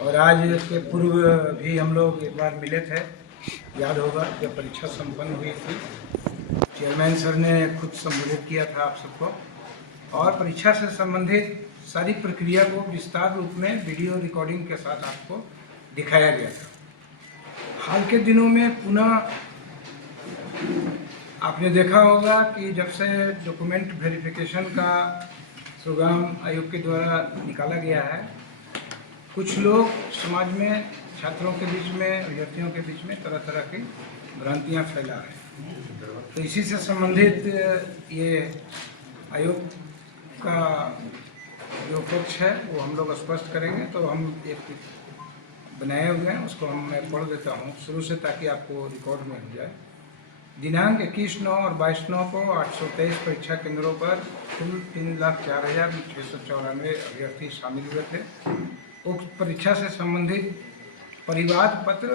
और आज के पूर्व भी हम लोग एक बार मिले थे, याद होगा, जब परीक्षा संपन्न हुई थी। चेयरमैन सर ने खुद संबोधित किया था आप सबको और परीक्षा से संबंधित सारी प्रक्रिया को विस्तार रूप में वीडियो रिकॉर्डिंग के साथ आपको दिखाया गया था। हाल के दिनों में पुनः आपने देखा होगा कि जब से डॉक्यूमेंट वेरिफिकेशन का प्रोग्राम आयोग के द्वारा निकाला गया है, कुछ लोग समाज में, छात्रों के बीच में, विद्यार्थियों के बीच में तरह तरह की भ्रांतियां फैला रहे हैं। तो इसी से संबंधित ये आयोग का जो पक्ष है वो हम लोग स्पष्ट करेंगे। तो हम एक बनाए हुए हैं, उसको मैं पढ़ देता हूँ शुरू से ताकि आपको रिकॉर्ड में हो जाए। दिनांक 21/9 और 22/9 को 823 परीक्षा केंद्रों पर कुल 3,04,694 अभ्यर्थी शामिल हुए थे। उक्त परीक्षा से संबंधित परिवाद पत्र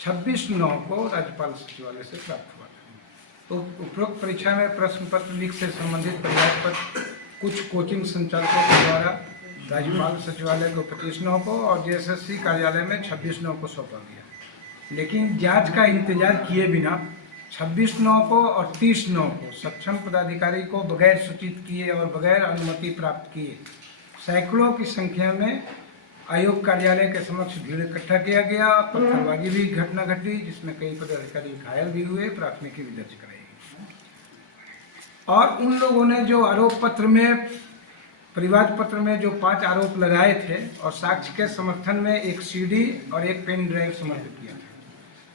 26/9 को राज्यपाल सचिवालय से प्राप्त हुआ था। उपरोक्त परीक्षा में प्रश्न पत्र लीक से संबंधित परिवाद पत्र कुछ कोचिंग संचालकों के द्वारा राज्यपाल सचिवालय को 25/9 को और JSSC कार्यालय में 26/9 को सौंपा गया, लेकिन जांच का इंतजार किए बिना 26/9 को और 30/9 को सक्षम पदाधिकारी को बगैर सूचित किए और बगैर अनुमति प्राप्त किए सैकड़ों की संख्या में आयोग कार्यालय के समक्ष भीड़ इकट्ठा किया गया। पत्थरबाजी भी घटना घटी, जिसमें कई पदाधिकारी घायल भी हुए, प्राथमिकी भी दर्ज कराई गई। और उन लोगों ने जो आरोप पत्र में, परिवाद पत्र में जो 5 आरोप लगाए थे और साक्ष्य के समर्थन में एक CD और एक पेन ड्राइव समर्पित किया था।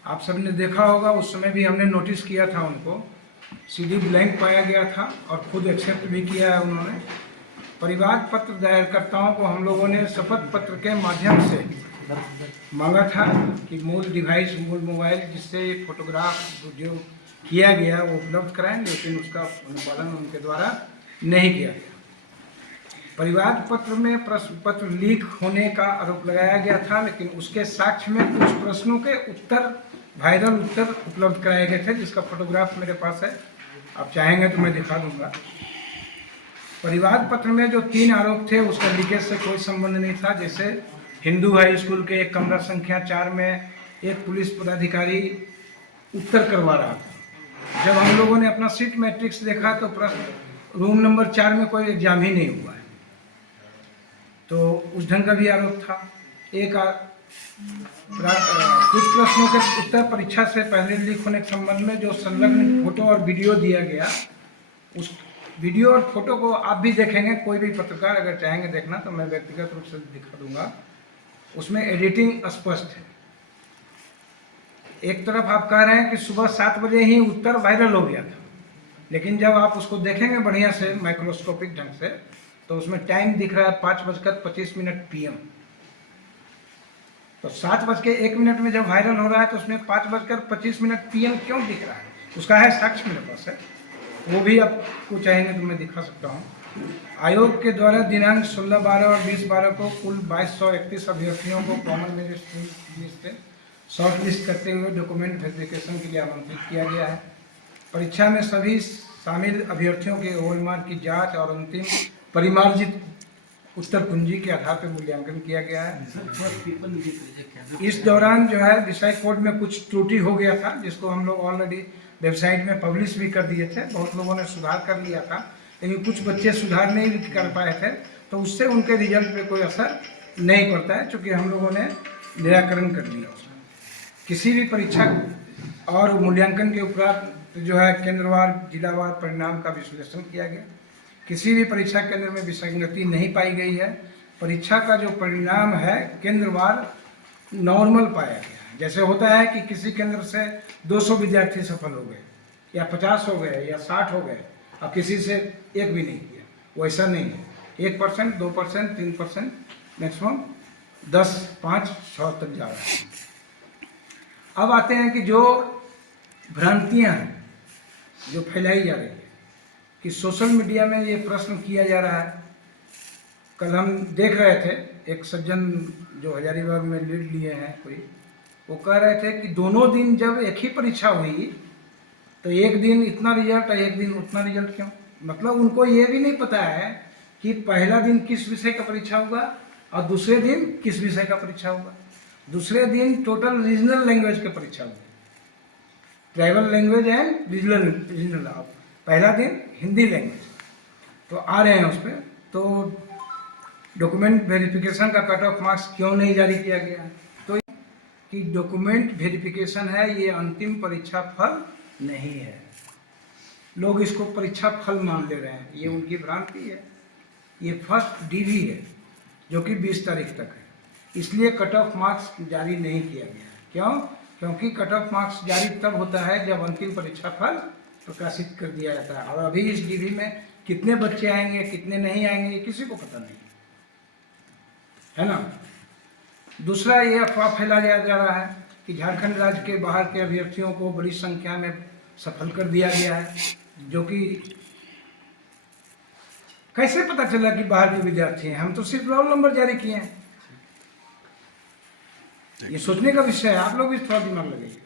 आप सबने देखा होगा, उस समय भी हमने नोटिस किया था उनको। CD ब्लैंक पाया गया था और खुद एक्सेप्ट भी किया है उन्होंने। परिवाद पत्र दायरकर्ताओं को हम लोगों ने शपथ पत्र के माध्यम से मांगा था कि मूल डिवाइस, मूल मोबाइल जिससे फोटोग्राफ जो किया गया वो उपलब्ध कराएं, लेकिन उसका अनुपालन उनके द्वारा नहीं किया गया। परिवाद पत्र में प्रश्न पत्र लीक होने का आरोप लगाया गया था, लेकिन उसके साक्ष्य में कुछ प्रश्नों के उत्तर, वायरल उत्तर उपलब्ध कराए गए थे, जिसका फोटोग्राफ मेरे पास है। आप चाहेंगे तो मैं दिखा दूंगा। परिवाद पत्र में जो 3 आरोप थे उसका लीकेज से कोई संबंध नहीं था। जैसे हिंदू हाई स्कूल के एक कमरा संख्या 4 में एक पुलिस पदाधिकारी उत्तर करवा रहा था। जब हम लोगों ने अपना सीट मैट्रिक्स देखा तो प्रश्न रूम नंबर 4 में कोई एग्जाम ही नहीं हुआ है, तो उस ढंग का भी आरोप था। कुछ प्रश्नों के उत्तर परीक्षा से पहले लीक होने के संबंध में जो संलग्न फोटो और वीडियो दिया गया, उस वीडियो और फोटो को आप भी देखेंगे, कोई भी पत्रकार अगर चाहेंगे देखना तो मैं व्यक्तिगत रूप से दिखा दूंगा। उसमें एडिटिंग स्पष्ट है। एक तरफ आप कह रहे हैं कि सुबह 7 बजे ही उत्तर वायरल हो गया था, लेकिन जब आप उसको देखेंगे बढ़िया से माइक्रोस्कोपिक ढंग से तो उसमें टाइम दिख रहा है 5:25 PM। तो 7:01 में जब वायरल हो रहा है तो उसमें 5:25 PM क्यों दिख रहा है? उसका है साक्ष्य मेरे पास है, वो भी आपको चाहेंगे तो मैं दिखा सकता हूँ। आयोग के द्वारा दिनांक 16/12 और 20/12 को कुल 2231 अभ्यर्थियों को कॉमन मेरिट लिस्ट से शॉर्ट लिस्ट करते हुए डॉक्यूमेंट वेरिफिकेशन के लिए आमंत्रित किया गया है। परीक्षा में सभी शामिल अभ्यर्थियों के OMR की जांच और अंतिम परिमार्जित उत्तर कुंजी के आधार पर मूल्यांकन किया गया है। इस दौरान जो है विषय कोड में कुछ त्रुटि हो गया था, जिसको हम लोग ऑलरेडी वेबसाइट में पब्लिश भी कर दिए थे। बहुत लोगों ने सुधार कर लिया था, लेकिन कुछ बच्चे सुधार नहीं कर पाए थे, तो उससे उनके रिजल्ट पे कोई असर नहीं पड़ता है, क्योंकि हम लोगों ने निराकरण कर लिया उसका। किसी भी परीक्षा और मूल्यांकन के उपरांत जो है केंद्रवार, जिलावार परिणाम का विश्लेषण किया गया। किसी भी परीक्षा केंद्र में विसंगति नहीं पाई गई है। परीक्षा का जो परिणाम है केंद्रवार नॉर्मल पाया गया। जैसे होता है कि किसी केंद्र से 200 विद्यार्थी सफल हो गए, या 50 हो गए, या 60 हो गए, और किसी से एक भी नहीं किया, वैसा नहीं है। 1%, 2%, 3%, मैक्सिमम 10, 5, 6 तक जा रहा है। अब आते हैं कि जो भ्रांतियां हैं जो फैलाई जा रही है कि सोशल मीडिया में ये प्रश्न किया जा रहा है। कल हम देख रहे थे, एक सज्जन जो हजारीबाग में लीड लिए हैं कोई, वो कह रहे थे कि दोनों दिन जब एक ही परीक्षा हुई तो एक दिन इतना रिजल्ट और एक दिन उतना रिजल्ट क्यों? मतलब उनको ये भी नहीं पता है कि पहला दिन किस विषय का परीक्षा होगा और दूसरे दिन किस विषय का परीक्षा होगा। दूसरे दिन टोटल रीजनल लैंग्वेज की परीक्षा होगी, ट्राइबल लैंग्वेज एंड रीजनल। पहला दिन हिंदी लैंग्वेज। तो आ रहे हैं उस पर। तो डॉक्यूमेंट वेरिफिकेशन का कट ऑफ मार्क्स क्यों नहीं जारी किया गया? तो कि डॉक्यूमेंट वेरिफिकेशन है, ये अंतिम परीक्षा फल नहीं है। लोग इसको परीक्षा फल मान ले रहे हैं, ये उनकी भ्रांति है। ये फर्स्ट डीवी है जो कि 20 तारीख तक है, इसलिए कट ऑफ मार्क्स जारी नहीं किया गया है। क्यों? क्योंकि कट ऑफ मार्क्स जारी तब होता है जब अंतिम परीक्षा फल प्रकाशित कर दिया जाता है। और अभी इस डीवी में कितने बच्चे आएंगे कितने नहीं आएंगे किसी को पता नहीं है ना। दूसरा, ये अफवाह फैलाया जा रहा है कि झारखंड राज्य के बाहर के अभ्यर्थियों को बड़ी संख्या में सफल कर दिया गया है, जो कि कैसे पता चला कि बाहर के विद्यार्थी हैं? हम तो सिर्फ रोल नंबर जारी किए हैं। ये सोचने का विषय है, आप लोग भी थोड़ा दिमाग लगाइए।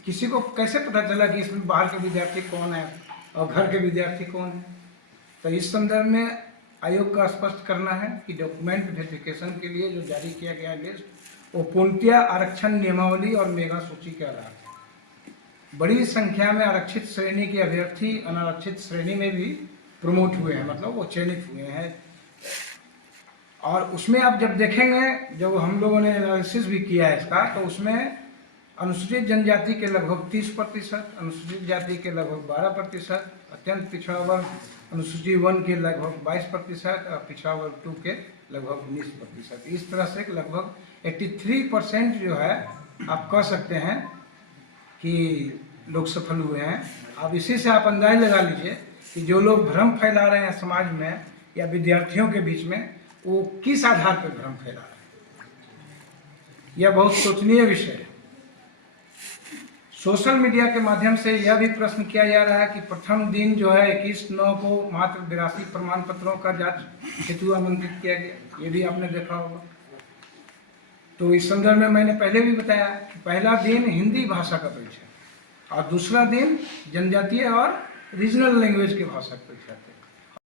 किसी को कैसे पता चला कि इसमें बाहर के विद्यार्थी कौन है और घर के विद्यार्थी कौन है? तो इस संदर्भ में आयोग का स्पष्ट करना है कि डॉक्यूमेंट वेरिफिकेशन के लिए जो जारी किया गया लिस्ट, वो पूर्णतया आरक्षण नियमावली और मेगा सूची के आधार पर बड़ी संख्या में आरक्षित श्रेणी के अभ्यर्थी अनारक्षित श्रेणी में भी प्रमोट हुए हैं, मतलब वो चयनित हुए हैं। और उसमें आप जब देखेंगे, जब हम लोगों ने एनालिसिस भी किया है इसका, तो उसमें अनुसूचित जनजाति के लगभग 30%, अनुसूचित जाति के लगभग 12%, अत्यंत पिछड़ा वर्ग अनुसूची 1 के लगभग 22% और पिछड़ा वर्ग 2 के लगभग 19%। इस तरह से लगभग 83% जो है आप कह सकते हैं कि लोग सफल हुए हैं। अब इसी से आप अंदाज लगा लीजिए कि जो लोग भ्रम फैला रहे हैं समाज में या विद्यार्थियों के बीच में, वो किस आधार पर भ्रम फैला रहे हैं। यह बहुत सोचनीय विषय है। सोशल मीडिया के माध्यम से यह भी प्रश्न किया जा रहा है कि प्रथम दिन जो है 21/9 को मात्र 82 प्रमाण पत्रों का जांच हेतु आमंत्रित किया गया। ये भी आपने देखा होगा। तो इस संदर्भ में मैंने पहले भी बताया कि पहला दिन हिंदी भाषा का परीक्षा और दूसरा दिन जनजातीय और रीजनल लैंग्वेज की भाषा का परीक्षा।